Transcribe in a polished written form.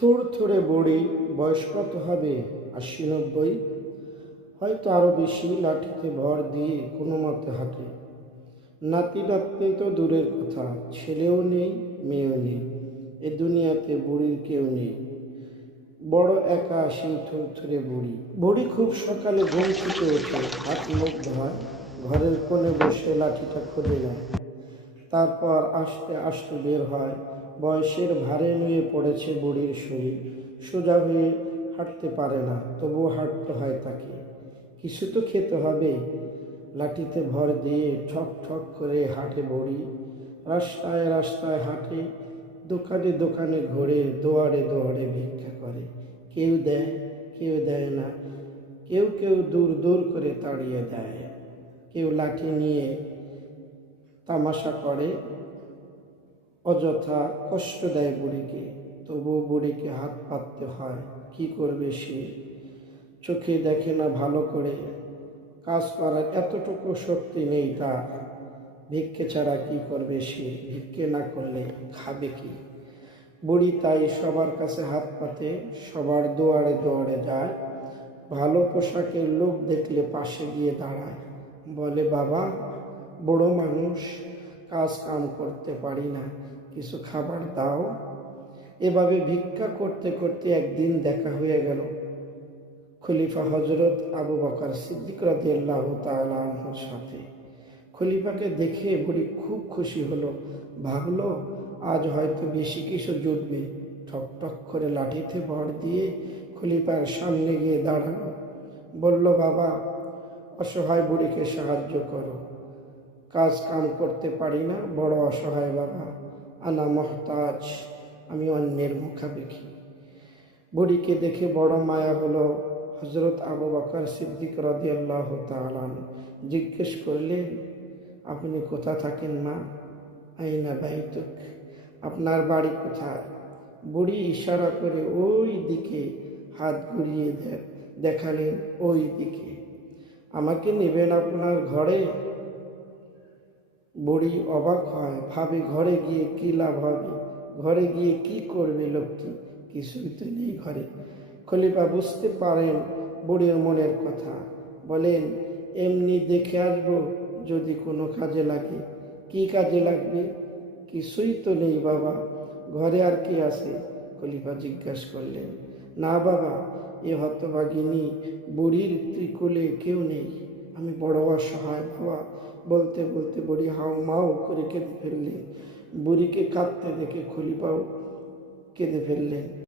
থুড়থুড়ে বুড়ি, বয়স কত হবে? ৮০-৯০, হয়তো আরো বেশি। লাঠিতে ভর দিয়ে কোনো মতে হাঁটে। নাতি নাতনি তো দূরের কথা, ছেলেও নেই, মেয়েও নেই। এ দুনিয়াতে বুড়ির কেউ নেই। বড় একা সেই থুরথুরে বুড়ি। বুড়ি খুব সকালে ঘুম থেকে ওঠে, হাত মুখ ধোয়, ঘরের কোণে বসে লাঠিটা খুলে নেয়। তারপর আস্তে আস্তে বের হয়। বয়সের ভারে নুয়ে পড়েছে বুড়ির শরীর। সোজা হয়ে হাঁটতে পারে না, তবুও হাঁটতে হয় তাকে। কিছু তো খেতে হবে। লাঠিতে ভর দিয়ে ঠক ঠক করে হাঁটে বুড়ি। রাস্তায় রাস্তায় হাঁটে, দোকানে দোকানে ঘোরে, দুয়ারে দুয়ারে ভিক্ষা করে। কেউ দেয়, কেউ দেয় না। কেউ কেউ দূর দূর করে তাড়িয়ে দেয়। কেউ লাঠি নিয়ে তামাশা করে, অযথা কষ্ট দেয় বুড়িকে। তবু বুড়িকে হাত পাততে হয়। কি করবে সে? চোখে দেখে না ভালো করে, কাজ করার এতটুকু শক্তি নেই তার। ভিক্ষে ছাড়া কি করবে সে? ভিক্ষে না করলে খাবে কি? বুড়ি তাই সবার কাছে হাত পাতে, সবার দুয়ারে দুয়ারে যায়। ভালো পোশাকের লোক দেখলে পাশে গিয়ে দাঁড়ায়, বলে, বাবা, বড় মানুষ, কাজ কাম করতে পারি না, কিছু খাবার দাও। এভাবে ভিক্ষা করতে করতে একদিন দেখা হয়ে গেল খলিফা হজরত আবু বকর সিদ্দিক রাদিয়াল্লাহু তাআলা আনহুর সাথে। খলিফাকে দেখে বুড়ি খুব খুশি হলো। ভাবলো, আজ হয়তো বেশি কিছু জুটবে। ঠক ঠক করে লাঠিতে ভর দিয়ে খলিফার সামনে গিয়ে দাঁড়ালো। বলল, বাবা, অসহায় বুড়িকে সাহায্য করো। কাজ কাম করতে পারি না, বড় অসহায় বাবা। আনা মহতাজ, আমি অন্যের মুখাপেক্ষী। বুড়িকে দেখে বড় মায়া হলো। হজরত আবু বকর সিদ্দিক রাদিয়াল্লাহু তাআলা জিজ্ঞেস করলেন, আপনি কোথা থাকেন মা? আইনা বাইতুক, আপনার বাড়ি কোথায়? বুড়ি ইশারা করে ওই দিকে হাত ঘুরিয়ে দেখালেন, ওই দিকে। আমাকে নেবেন আপনার ঘরে? বুড়ি অবাক হয়, ভাবে ঘরে গিয়ে কি লাভ হবে? ঘরে গিয়ে কি করবে লোকটি? কিছুই তো নেই ঘরে। খলিফা বুঝতে পারেন বুড়ির মনের কথা, বলেন, এমনি দেখে আসবো, যদি কোনো কাজে লাগে। কি কাজে লাগবে? কিছুই তো নেই বাবা, ঘরে আর কি আছে? খলিফা জিজ্ঞাসা করলেন। না বাবা, এ হতভাগিনী বুড়ির ত্রিকুলে কেউ নেই, আমি বড় অসহায় বাবা। বলতে বলতে বুড়ি হাও মাও করে কেঁদে ফেললেন। বুড়িকে কাঁদতে দেখে খলিফাও কেঁদে ফেললেন।